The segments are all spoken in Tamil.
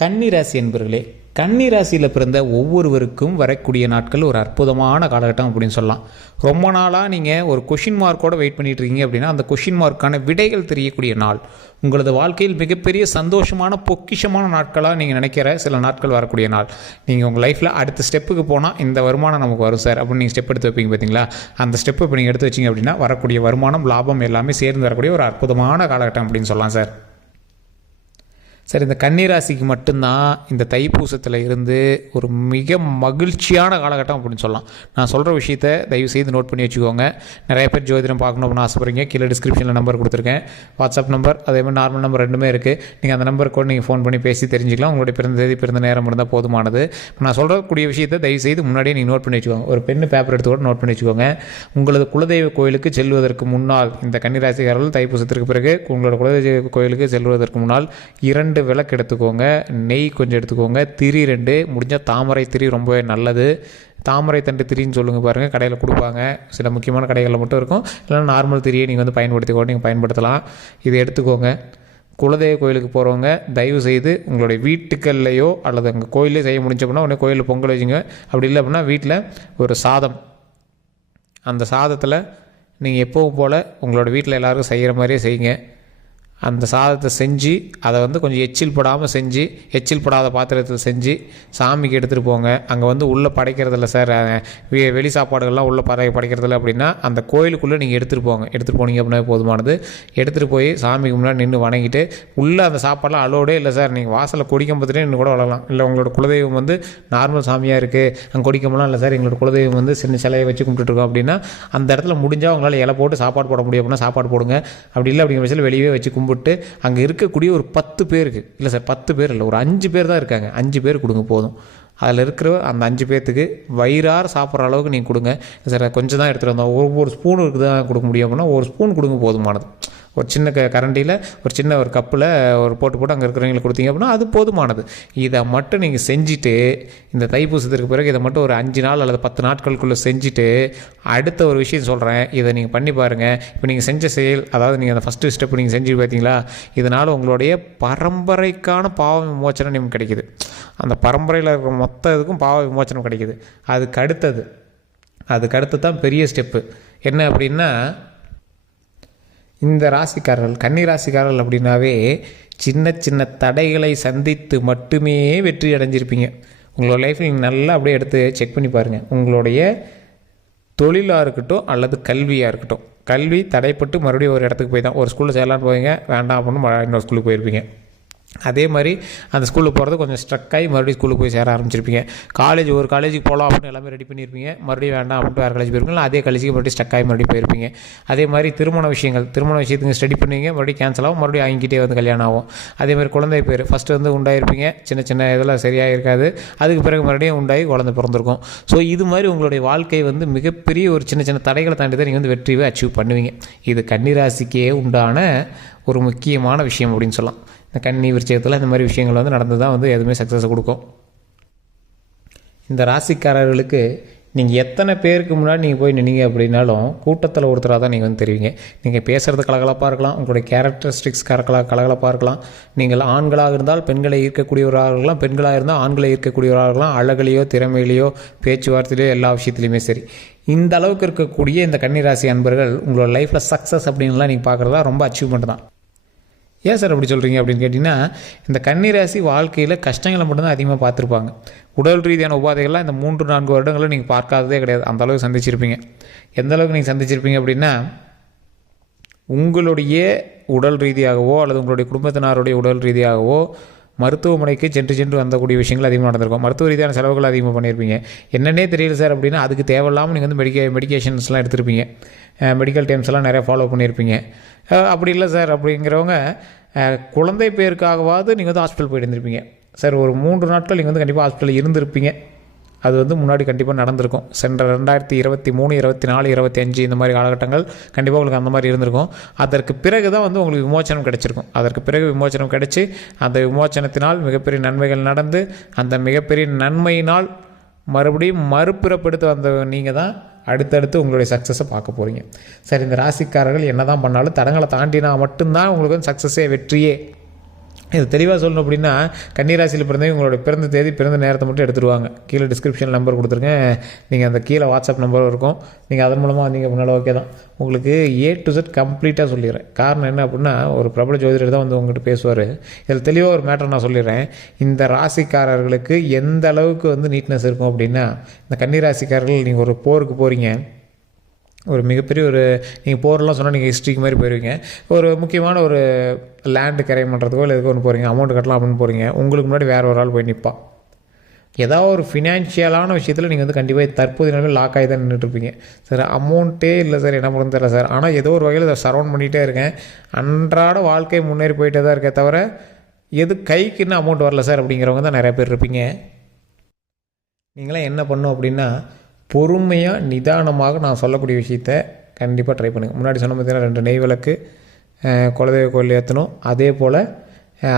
கன்னி ராசி என்பர்களே, கன்னி ராசியில் பிறந்த ஒவ்வொருவருக்கும் வரக்கூடிய நாட்கள் ஒரு அற்புதமான காலகட்டம் அப்படின்னு சொல்லலாம். ரொம்ப நாளாக நீங்கள் ஒரு கொஷின் மார்க்கோடு வெயிட் பண்ணிட்டு இருக்கீங்க அப்படின்னா அந்த கொஷின் மார்க்கான விடைகள் தெரியக்கூடிய நாள். உங்களது வாழ்க்கையில் மிகப்பெரிய சந்தோஷமான பொக்கிஷமான நாட்களாக நீங்கள் நினைக்கிற சில நாட்கள் வரக்கூடிய நாள். நீங்கள் உங்கள் லைஃப்பில் அடுத்த ஸ்டெப்புக்கு போனால் இந்த வருமானம் நமக்கு வரும் சார் அப்படின்னு நீங்கள் ஸ்டெப் எடுத்து வைப்பீங்க பார்த்தீங்களா. அந்த ஸ்டெப்பு இப்போ நீங்கள் எடுத்து வச்சிங்க அப்படின்னா வரக்கூடிய வருமானம், லாபம் எல்லாமே சேர்ந்து வரக்கூடிய ஒரு அற்புதமான காலகட்டம் அப்படின்னு சொல்லலாம் சார். சார், இந்த கன்னிராசிக்கு மட்டும்தான் இந்த தைப்பூசத்தில் இருந்து ஒரு மிக மகிழ்ச்சியான காலகட்டம் அப்படின்னு சொல்லலாம். நான் சொல்கிற விஷயத்தை தயவு செய்து நோட் பண்ணி வச்சுக்கோங்க. நிறைய பேர் ஜோதிடம் பார்க்கணும் அப்படின்னு ஆசைப்படுறீங்க. கீழே டிஸ்கிரிப்ஷனில் நம்பர் கொடுத்துருக்கேன், வாட்ஸ்அப் நம்பர், அதேமாதிரி நார்மல் நம்பர் ரெண்டுமே இருக்குது. நீங்கள் அந்த நம்பருக்கு கூட நீங்கள் ஃபோன் பண்ணி பேசி தெரிஞ்சுக்கலாம். உங்களுடைய பிறந்த தேதி, பிறந்த நேரம் இருந்தால் போதுமானது. நான் சொல்கிறக்கூடிய விஷயத்தை தயவு செய்து முன்னாடியே நீங்கள் நோட் பண்ணி வச்சுக்கோங்க. ஒரு பெண்ணு பேப்பர் எடுத்து கூட நோட் பண்ணி வச்சுக்கோங்க. உங்களது குலதெய்வ கோயிலுக்கு செல்வதற்கு முன்னால், இந்த கன்னிராசிக்காரர்கள் தைப்பூசத்திற்கு பிறகு உங்களோட குலதெய்வ கோயிலுக்கு செல்வதற்கு முன்னால் 2 விளக்கு எடுத்துக்கோங்க, நெய் கொஞ்சம் எடுத்துக்கோங்க, திரி 2, முடிஞ்சால் தாமரை திரி ரொம்பவே நல்லது. தாமரை தண்டு திரின்னு சொல்லுங்கள் பாருங்கள், கடையில் கொடுப்பாங்க. சில முக்கியமான கடைகளில் மட்டும் இருக்கும். இல்லைன்னா நார்மல் திரியை நீங்கள் வந்து பயன்படுத்திக்கோ, நீங்கள் பயன்படுத்தலாம். இதை எடுத்துக்கோங்க. குலதெய்வ கோயிலுக்கு போகிறவங்க தயவு செய்து உங்களுடைய வீட்டுக்கள்லையோ அல்லது அங்கே கோயிலே செய்ய முடிஞ்ச அப்படின்னா உடனே கோயிலில் பொங்கல் வச்சுங்க. அப்படி இல்லை அப்படின்னா வீட்டில் ஒரு சாதம், அந்த சாதத்தில் நீங்கள் எப்போவும் போல் உங்களோட வீட்டில் எல்லோரும் செய்கிற மாதிரியே செய்யுங்க. அந்த சாதத்தை செஞ்சு அதை வந்து கொஞ்சம் எச்சில் படாமல் செஞ்சு, எச்சில் படாத பாத்திரத்தில் செஞ்சு சாமிக்கு எடுத்துகிட்டு போங்க. அங்கே வந்து உள்ளே படைக்கிறதில்ல சார், வெளி சாப்பாடுகள்லாம் உள்ளே படைக்கிறதில்ல அப்படின்னா அந்த கோயிலுக்குள்ளே நீங்கள் எடுத்துகிட்டு போங்க. எடுத்துகிட்டு போனீங்க அப்படின்னா போதுமானது. எடுத்துகிட்டு போய் சாமிக்கு முன்னாடி நின்று வணங்கிட்டு, உள்ளே அந்த சாப்பாடெலாம் அலோடே இல்லை சார், நீங்கள் வாசலில் கொடிக்கம்பத்துலேயே நின்று கூட வளரலாம். இல்லை உங்களோட குலதெய்வம் வந்து நார்மல் சாமியாக இருக்குது, அங்கே கொடிக்கம்பலாம் இல்லை சார், எங்களோட குலதெய்வம் வந்து சின்ன சிலையை வச்சு கும்பிட்டுருக்கோம் அப்படின்னா அந்த இடத்துல முடிஞ்சால் உங்களால் இலை போட்டு சாப்பாடு போட முடியும் அப்படின்னா சாப்பாடு போடுங்க. அப்படி இல்லை அப்படிங்கிற பட்சத்தில் வெளியே வச்சு கும்பிட்டு அங்கே இருக்கக்கூடிய ஒரு 10 பேருக்கு, இல்லை சார் 10 பேர் இல்லை, ஒரு 5 பேர் தான் இருக்காங்க, 5 பேர் கொடுங்க போதும். அதில் இருக்கிற அந்த 5 பேர்த்துக்கு வயிறார சாப்பிட்ற அளவுக்கு நீங்கள் கொடுங்க. சார் கொஞ்சம் தான் எடுத்துகிட்டு வந்தோம், ஒரு ஸ்பூன் இருக்குது தான் கொடுக்க முடியும் அப்படின்னா ஒரு ஸ்பூன் கொடுங்க போதுமானது. ஒரு சின்ன கரண்டியில் ஒரு சின்ன ஒரு கப்பில் ஒரு போட்டு அங்கே இருக்கிறவங்களுக்கு கொடுத்தீங்க அப்படின்னா அது போதுமானது. இதை மட்டும் நீங்கள் செஞ்சுட்டு, இந்த தைப்பூசத்திற்கு பிறகு இதை மட்டும் ஒரு 5 நாள் அல்லது 10 நாட்களுக்குள்ளே செஞ்சுட்டு அடுத்த ஒரு விஷயம் சொல்கிறேன், இதை நீங்கள் பண்ணி பாருங்கள். இப்போ நீங்கள் செஞ்ச செயல், அதாவது நீங்கள் அந்த ஃபஸ்ட்டு ஸ்டெப் நீங்கள் செஞ்சு பார்த்தீங்களா, இதனால் உங்களுடைய பரம்பரைக்கான பாவ விமோச்சனம் நமக்கு கிடைக்குது. அந்த பரம்பரையில் இருக்கிற மொத்த இதுக்கும் பாவ விமோச்சனம் கிடைக்குது. அதுக்கு அடுத்து தான் பெரிய ஸ்டெப்பு என்ன அப்படின்னா, இந்த ராசிக்காரர்கள், கன்னி ராசிக்காரர்கள் அப்படின்னாவே சின்ன சின்ன தடைகளை சந்தித்து மட்டுமே வெற்றி அடைஞ்சிருப்பீங்க. உங்களோட லைஃப்பில் நீங்கள் நல்லா அப்படியே எடுத்து செக் பண்ணி பாருங்கள். உங்களுடைய தொழிலாக இருக்கட்டும் அல்லது கல்வியாக இருக்கட்டும், கல்வி தடைப்பட்டு மறுபடியும் ஒரு இடத்துக்கு போய் தான், ஒரு ஸ்கூலில் சேரலான்னு போவீங்க, வேண்டாம் அப்படின்னு இன்னொரு ஸ்கூலுக்கு போயிருப்பீங்க. அதே மாதிரி அந்த ஸ்கூலுக்கு போகிறது கொஞ்சம் ஸ்ட்ரக்காகி மறுபடியும் ஸ்கூலுக்கு போய் சேர ஆரம்பிச்சிருப்பீங்க. ஒரு காலேஜுக்கு போகலாம் அப்படின்னு எல்லாமே ரெடி பண்ணியிருப்பீங்க, மறுபடியும் வேண்டாம் அப்படின்ட்டு வேறு காலேஜ் போயிருப்பீங்க, அதே காலேஜுக்கு மறுபடியும் ஸ்ட்ரக்காகி மறுபடியும் போயிருப்பீங்க. அதே மாதிரி திருமண விஷயத்துக்கு ஸ்டடி பண்ணுவீங்க, மறுபடியும் கேன்சல் ஆகும், மறுபடியும் வாங்கிக்கிட்டே வந்து கல்யாணம் ஆகும். அதே மாதிரி குழந்தை பேர் ஃபஸ்ட்டு வந்து உண்டாயிருப்பீங்க, சின்ன சின்ன இதெல்லாம் சரியாக இருக்காது, அதுக்கு பிறகு மறுபடியும் உண்டாகி குழந்தை பிறந்திருக்கும். ஸோ இது மாதிரி உங்களுடைய வாழ்க்கை வந்து மிகப்பெரிய ஒரு சின்ன சின்ன தடைகளை தாண்டி தான் நீங்கள் வந்து வெற்றியை அச்சீவ் பண்ணுவீங்க. இது கன்னிராசிக்கே உண்டான ஒரு முக்கியமான விஷயம் அப்படின்னு சொல்லலாம். இந்த கன்னி விருச்சிகத்தில் இந்த மாதிரி விஷயங்கள் வந்து நடந்து தான் வந்து எதுவுமே சக்ஸஸ் கொடுக்கும். இந்த ராசிக்காரர்களுக்கு நீங்கள் எத்தனை பேருக்கு முன்னாடி நீங்கள் போய் நின்னீங்க அப்படின்னாலும் கூட்டத்தில் ஒருத்தராக தான் நீங்கள் வந்து தெரிவிங்க. நீங்கள் பேசுகிறது கலகலப்பாக இருக்கலாம், உங்களுடைய கேரக்டரிஸ்டிக்ஸ் கலகலப்பாக இருக்கலாம். நீங்கள் ஆண்களாக இருந்தால் பெண்களை ஈர்க்கக்கூடியவராக இருக்கலாம், பெண்களாக இருந்தால் ஆண்களை ஈர்க்கக்கூடியவராக இருக்கலாம். அழகிலையோ திறமையிலையோ பேச்சுவார்த்தையிலையோ எல்லா விஷயத்துலையுமே சரி. இந்த அளவுக்கு இருக்கக்கூடிய இந்த கன்னிராசி அன்பர்கள் உங்களோட லைஃப்பில் சக்ஸஸ் அப்படின்லாம் நீங்கள் பார்க்குறதா ரொம்ப அச்சீவ்மெண்ட் தான். ஏன் சார் அப்படி சொல்கிறீங்க அப்படின்னு கேட்டிங்கன்னா, இந்த கன்னிராசி வாழ்க்கையில் கஷ்டங்களை மட்டும்தான் அதிகமாக பார்த்துருப்பாங்க. உடல் ரீதியான உபாதைகள்லாம் இந்த 3-4 வருடங்களில் நீங்கள் பார்க்காததே கிடையாது. அந்தளவுக்கு சந்திச்சிருப்பீங்க. எந்த அளவுக்கு நீங்கள் சந்திச்சிருப்பீங்க அப்படின்னா, உங்களுடைய உடல் ரீதியாகவோ அல்லது உங்களுடைய குடும்பத்தினருடைய உடல் ரீதியாகவோ மருத்துவமனைக்கு சென்று வந்தக்கூடிய விஷயங்கள் அதிகமாக நடந்திருக்கும். மருத்துவ ரீதியான செலவுகள் அதிகமாக பண்ணியிருப்பீங்க. என்னென்னே தெரியல சார் அப்படின்னா அதுக்கு தேவையில்லாமல் நீங்கள் வந்து மெடிக்கேஷன்ஸ்லாம் எடுத்திருப்பீங்க, மெடிக்கல் டைம்ஸ்லாம் நிறையா ஃபாலோ பண்ணியிருப்பீங்க. அப்படி இல்லை சார் அப்படிங்கிறவங்க குழந்தை பேருக்காகவாவது நீங்கள் வந்து ஹாஸ்பிட்டல் போயிட்டு இருந்திருப்பீங்க சார். ஒரு 3 நாட்கள் நீங்கள் வந்து கண்டிப்பாக ஹாஸ்பிட்டலில் இருந்திருப்பீங்க. அது வந்து முன்னாடி கண்டிப்பாக நடந்திருக்கும். சென்ற 2023, 24, 25 இந்த மாதிரி காலகட்டங்கள் கண்டிப்பாக உங்களுக்கு அந்த மாதிரி இருந்திருக்கும். அதற்கு பிறகு தான் வந்து உங்களுக்கு விமோச்சனம் கிடைச்சிருக்கும். அதற்கு பிறகு விமோச்சனம் கிடைச்சி அந்த விமோச்சனத்தினால் மிகப்பெரிய நன்மைகள் நடந்து அந்த மிகப்பெரிய நன்மையினால் மறுபடியும் மறுபிறப்பெடுத்து வந்த நீங்கள் தான் அடுத்தடுத்து உங்களுடைய சக்ஸஸை பார்க்க போகிறீங்க. சரி, இந்த ராசிக்காரர்கள் என்ன தான் பண்ணாலும் தடங்களை தாண்டினா மட்டும்தான் உங்களுக்கு வந்து சக்ஸஸே வெற்றியே. இது தெளிவாக சொல்லணும் அப்படின்னா, கன்னிராசியில் பிறந்தவங்க உங்களோட பிறந்த தேதி, பிறந்த நேரத்தை மட்டும் எடுத்துருவாங்க. கீழே டிஸ்கிரிப்ஷன் நம்பர் கொடுத்துருக்கேன். நீங்கள் அந்த கீழே வாட்ஸ்அப் நம்பரும் இருக்கும். நீங்கள் அதன் மூலமாக வந்தீங்க அப்படின்னாலும் ஓகே தான். உங்களுக்கு A to Z கம்ப்ளீட்டாக சொல்லிடுறேன். காரணம் என்ன அப்படின்னா, ஒரு பிரபல ஜோதிடர் தான் வந்து உங்கள்கிட்ட பேசுவார். இதில் தெளிவாக ஒரு மேட்டர் நான் சொல்லிடுறேன். இந்த ராசிக்காரர்களுக்கு எந்த அளவுக்கு வந்து நீட்னஸ் இருக்கும் அப்படின்னா, இந்த கன்னிராசிக்காரர்கள் நீங்கள் ஒரு போருக்கு போகிறீங்க, ஒரு மிகப்பெரிய ஒரு நீங்கள் போரெல்லாம் சொன்னால் நீங்கள் ஹிஸ்ட்ரிக்கு மாதிரி போயிடுவீங்க. ஒரு முக்கியமான ஒரு லேண்டு கரை பண்ணுறதுக்கோ இல்லை எதுக்கோ ஒன்று போகிறீங்க, அமௌண்ட் கட்டலாம் அப்படின்னு போகிறீங்க. உங்களுக்கு முன்னாடி வேறு ஒரு ஆள் போய் நிற்பான். ஏதாவது ஒரு ஃபினான்ஷியலான விஷயத்தில் நீங்கள் வந்து கண்டிப்பாக தற்போதைய நிலையில் லாக் ஆகி தான் நின்றுட்டுருப்பீங்க. சார் அமௌண்ட்டே இல்லை சார், என்ன பண்ணுறது தெரியல சார், ஆனால் ஏதோ ஒரு வகையில் அதை சரௌண்ட் பண்ணிகிட்டே இருக்கேன், அன்றாட வாழ்க்கை முன்னேறி போயிட்டே தான் இருக்கே தவிர எது கைக்குன்னு அமௌண்ட் வரல சார் அப்படிங்கிறவங்க தான் நிறையா பேர் இருப்பீங்க. நீங்களாம் என்ன பண்ணணும் அப்படின்னா, பொறுமையாக நிதானமாக நான் சொல்லக்கூடிய விஷயத்த கண்டிப்பாக ட்ரை பண்ணுங்கள். முன்னாடி சொன்ன பார்த்தீங்கன்னா 2 நெய் விளக்கு குலதெய்வ கோயில் ஏற்றணும். அதே போல்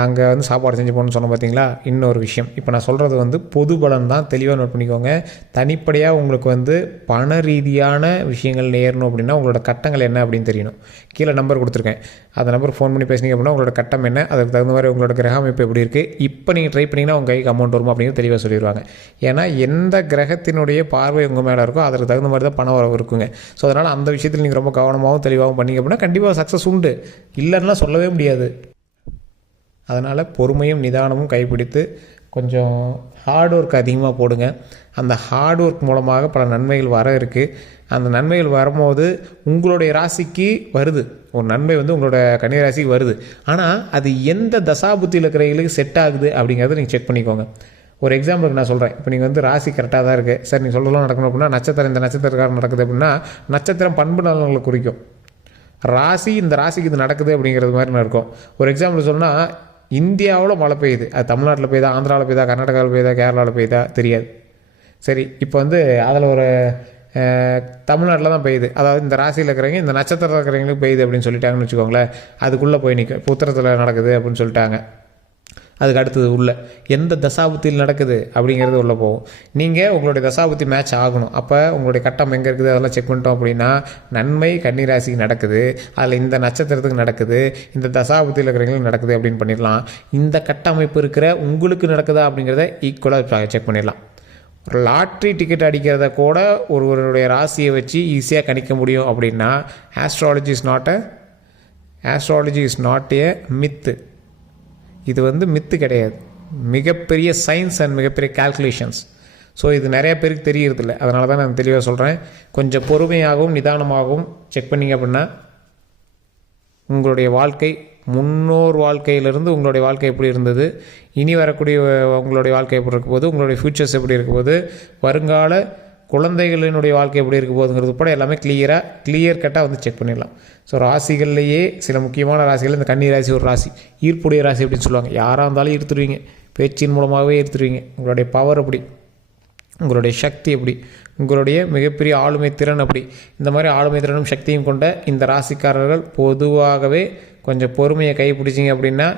அங்கே வந்து சாப்பாடு செஞ்சு போகணுன்னு சொன்ன பார்த்தீங்களா. இன்னொரு விஷயம், இப்போ நான் சொல்கிறது வந்து பொது பலன் தான், தெளிவாக நோட் பண்ணிக்கோங்க. தனிப்படையாக உங்களுக்கு வந்து பண ரீதியான விஷயங்கள் நேரணும் அப்படின்னா உங்களோட கட்டங்கள் என்ன அப்படின்னு தெரியணும். கீழே நம்பர் கொடுத்துருக்கேன், அந்த நம்பருக்கு ஃபோன் பண்ணி பேசுனீங்க அப்படின்னா உங்களோட கட்டம் என்ன, அதுக்கு தகுந்த மாதிரி உங்களோட கிரக அமைப்பு எப்படி இருக்குது, இப்போ நீங்கள் ட்ரை பண்ணிங்கன்னா உங்கள் கைக்கு அமௌண்ட் வருமா அப்படிங்கிறது தெளிவாக சொல்லிடுவாங்க. ஏன்னா எந்த கிரகத்தினுடைய பார்வை உங்கள் மேலே இருக்கோ அதற்கு தகுந்த மாதிரி தான் பணம் வரவு இருக்குங்க. ஸோ அதனால் அந்த விஷயத்தில் நீங்கள் ரொம்ப கவனமாகவும் தெளிவாகவும் பண்ணிங்க அப்படின்னா கண்டிப்பாக சக்ஸஸ் உண்டு, இல்லைன்னா சொல்லவே முடியாது. அதனால் பொறுமையும் நிதானமும் கைப்பிடித்து கொஞ்சம் ஹார்ட் ஒர்க் அதிகமாக போடுங்க. அந்த ஹார்ட் ஒர்க் மூலமாக பல நன்மைகள் வர இருக்குது. அந்த நன்மைகள் வரும்போது உங்களுடைய ராசிக்கு வருது, ஒரு நன்மை வந்து உங்களோட கன்னி ராசிக்கு வருது. ஆனால் அது எந்த தசாபுத்தியில் இருக்கிறவங்களுக்கு செட் ஆகுது அப்படிங்கிறத நீங்கள் செக் பண்ணிக்கோங்க. ஒரு எக்ஸாம்பிளுக்கு நான் சொல்கிறேன். இப்போ நீங்கள் வந்து ராசி கரெக்டாக தான் இருக்குது சார், நீங்கள் சொல்கிறதெல்லாம் நடக்கணும் அப்படின்னா நட்சத்திரம் இந்த நட்சத்திரக்காரன் நடக்குது அப்படின்னா நட்சத்திரம் பண்பு நலன்களை குறிக்கும். ராசி இந்த ராசிக்கு இது நடக்குது அப்படிங்கிறது மாதிரி இருக்கும். ஒரு எக்ஸாம்பிள் சொன்னால், இந்தியாவில் மழை பெய்யுது, அது தமிழ்நாட்டில் பெய்யுதா, ஆந்திராவில் பெய்யுதா, கர்நாடகாவில் பெய்யுதா, கேரளாவில் பெய்யுதா தெரியாது. சரி, இப்போ வந்து அதில் ஒரு தமிழ்நாட்டில் தான் பெய்யுது, அதாவது இந்த ராசியில் இருக்கிறவங்க இந்த நட்சத்திரத்தில் இருக்கிறவங்களுக்கு பெய்யுது அப்படின்னு சொல்லிட்டாங்கன்னு வச்சுக்கோங்களேன். அதுக்குள்ளே போய் நிற்கும். இப்போ உத்தரத்தில் நடக்குது அப்படின்னு சொல்லிட்டாங்க. அதுக்கு அடுத்தது உள்ள எந்த தசாபுத்தியில் நடக்குது அப்படிங்கிறது உள்ளே போகும். நீங்கள் உங்களுடைய தசாபுத்தி மேட்ச் ஆகணும். அப்போ உங்களுடைய கட்டம் எங்கே இருக்குது அதெல்லாம் செக் பண்ணிட்டோம் அப்படின்னா, நன்மை கன்னிராசிக்கு நடக்குது, அதில் இந்த நட்சத்திரத்துக்கு நடக்குது, இந்த தசாபுத்தியில் இருக்கிறவங்களுக்கு நடக்குது அப்படின்னு பண்ணிடலாம். இந்த கட்டமைப்பு இருக்கிற உங்களுக்கு நடக்குதா அப்படிங்கிறத ஈக்குவலாக செக் பண்ணிடலாம். ஒரு லாட்ரி டிக்கெட் அடிக்கிறத கூட ஒருவருடைய ராசியை வச்சு ஈஸியாக கணிக்க முடியும் அப்படின்னா astrology is not a Mithu. இது வந்து மித்து கிடையாது, மிகப்பெரிய சயின்ஸ் அண்ட் மிகப்பெரிய கால்குலேஷன்ஸ். ஸோ இது நிறைய பேருக்கு தெரியறதில்ல. அதனால தான் நான் தெளிவாக சொல்கிறேன். கொஞ்சம் பொறுமையாகவும் நிதானமாகவும் செக் பண்ணிங்க அப்படின்னா உங்களுடைய வாழ்க்கை, முன்னோர் வாழ்க்கையிலிருந்து உங்களுடைய வாழ்க்கை எப்படி இருந்தது, இனி வரக்கூடிய உங்களுடைய வாழ்க்கை எப்படி இருக்க போது, உங்களுடைய ஃப்யூச்சர்ஸ் எப்படி இருக்க போது, வருங்கால குழந்தைகளினுடைய வாழ்க்கை எப்படி இருக்க போகுதுங்கிறது கூட எல்லாமே கிளியர் கட்டாக வந்து செக் பண்ணிடலாம். ஸோ ராசிகள்லேயே சில முக்கியமான ராசிகள், இந்த கன்னி ராசி ஒரு ராசி, ஈர்ப்புடைய ராசி அப்படின்னு சொல்லுவாங்க. யாராக இருந்தாலும் ஈர்த்துருவீங்க, பேச்சின் மூலமாகவே ஈர்த்துருவீங்க. உங்களுடைய பவர் அப்படி, உங்களுடைய சக்தி எப்படி, உங்களுடைய மிகப்பெரிய ஆளுமை திறன் அப்படி. இந்த மாதிரி ஆளுமை திறனும் சக்தியும் கொண்ட இந்த ராசிக்காரர்கள் பொதுவாகவே கொஞ்சம் பொறுமையை கைப்பிடிச்சிங்க அப்படின்னா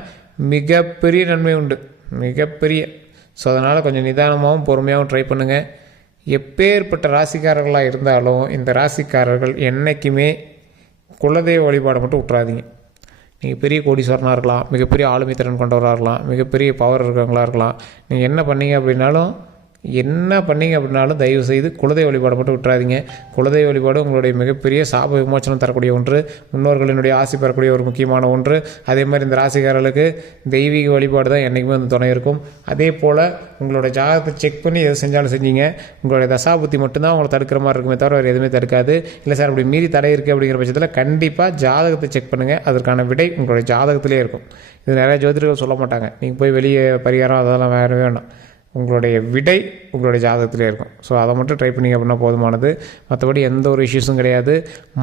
மிகப்பெரிய நன்மை உண்டு, மிகப்பெரிய. ஸோ அதனால் கொஞ்சம் நிதானமாகவும் பொறுமையாகவும் ட்ரை பண்ணுங்கள். எப்பேற்பட்ட ராசிக்காரர்களாக இருந்தாலும் இந்த ராசிக்காரர்கள் என்றைக்குமே குலதெய்வ வழிபாடை மட்டும் விட்றாதீங்க. நீங்கள் பெரிய கோடீஸ்வரனாக இருக்கலாம், மிகப்பெரிய ஆளுமை திறன் கொண்டவராக இருக்கலாம், மிகப்பெரிய பவர் இருக்கிறவங்களாக இருக்கலாம். நீங்கள் என்ன பண்ணீங்க அப்படின்னாலும் தயவு செய்து குலதெய்வ வழிபாடை மட்டும் விட்டுறாதீங்க. குலதெய்வ வழிபாடு உங்களுடைய மிகப்பெரிய சாப விமோச்சனம் தரக்கூடிய ஒன்று, முன்னோர்களினுடைய ஆசி பெறக்கூடிய ஒரு முக்கியமான ஒன்று. அதே மாதிரி இந்த ராசிக்காரர்களுக்கு தெய்வீக வழிபாடு தான் என்றைக்குமே வந்து துணை இருக்கும். அதே போல் உங்களோட ஜாதகத்தை செக் பண்ணி எது செஞ்சாலும் செஞ்சீங்க, உங்களுடைய தசாபுத்தி மட்டும்தான் உங்களை தடுக்கிற மாதிரி இருக்குமே தவிர வேறு எதுவுமே தடுக்காது. இல்லை சார் அப்படி மீறி தடை இருக்குது அப்படிங்கிற பட்சத்தில் கண்டிப்பாக ஜாதகத்தை செக் பண்ணுங்கள். அதற்கான விடை உங்களுடைய ஜாதகத்திலே இருக்கும். இது நிறைய ஜோதிடர்கள் சொல்ல மாட்டாங்க, நீங்கள் போய் வெளியே பரிகாரம் அதெல்லாம் வேறு வேண்டாம், உங்களுடைய விடை உங்களுடைய ஜாதகத்திலே இருக்கும். ஸோ அதை மட்டும் ட்ரை பண்ணிங்க அப்படின்னா போதுமானது. மற்றபடி எந்த ஒரு இஷ்யூஸும் கிடையாது.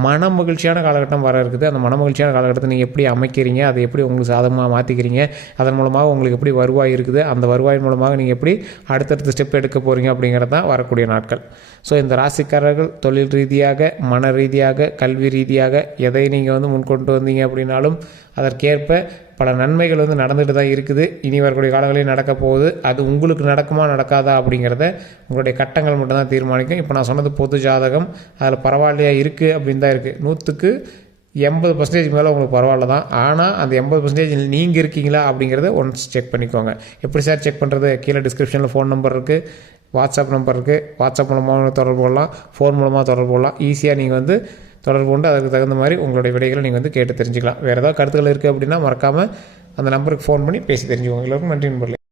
மன மகிழ்ச்சியான காலகட்டம் வர இருக்குது. அந்த மன மகிழ்ச்சியான காலகட்டத்தை நீங்கள் எப்படி அமைக்கிறீங்க, அதை எப்படி உங்களுக்கு சாதகமாக மாற்றிக்கிறீங்க, அதன் மூலமாக உங்களுக்கு எப்படி வருவாய் இருக்குது, அந்த வருவாயின் மூலமாக நீங்கள் எப்படி அடுத்தடுத்த ஸ்டெப் எடுக்க போகிறீங்க அப்படிங்கிறது தான் வரக்கூடிய நாட்கள். ஸோ இந்த ராசிக்காரர்கள் தொழில் ரீதியாக, மன ரீதியாக, கல்வி ரீதியாக எதை நீங்கள் வந்து முன்கொண்டு வந்தீங்க அப்படின்னாலும் அதற்கேற்ப பல நன்மைகள் வந்து நடந்துட்டு தான் இருக்குது. இனி வரக்கூடிய காலங்களில் நடக்க போகுது. அது உங்களுக்கு நடக்குமா நடக்காதா அப்படிங்கிறத உங்களுடைய கட்டங்கள் மட்டும்தான் தீர்மானிக்கும். இப்போ நான் சொன்னது பொது ஜாதகம், அதில் பரவாயில்லையா இருக்குது அப்படின்னு தான் இருக்குது. 100க்கு 80% மேலே உங்களுக்கு பரவாயில்ல தான். ஆனால் அந்த 80% நீங்கள் இருக்கீங்களா அப்படிங்கிறத ஒன்ஸ் செக் பண்ணிக்கோங்க. எப்படி சார் செக் பண்ணுறது? கீழே டிஸ்கிரிப்ஷனில் ஃபோன் நம்பர் இருக்குது, வாட்ஸ்அப் நம்பர் இருக்குது. வாட்ஸ்அப் மூலமாக தொடர்பு கொள்ளலாம், ஃபோன் மூலமாக தொடர்பு கொள்ளலாம். ஈஸியாக நீங்கள் தொடர்பு கொண்டு அதுக்கு தகுந்த மாதிரி உங்களுடைய விடைகளை நீங்கள் கேட்டு தெரிஞ்சுக்கலாம். வேறு ஏதாவது கருத்துக்கள் இருக்குது அப்படின்னா மறக்காமல் அந்த நம்பருக்கு ஃபோன் பண்ணி பேசி தெரிஞ்சுக்கோங்க. எல்லோருக்கும் நன்றி நண்பர்களே.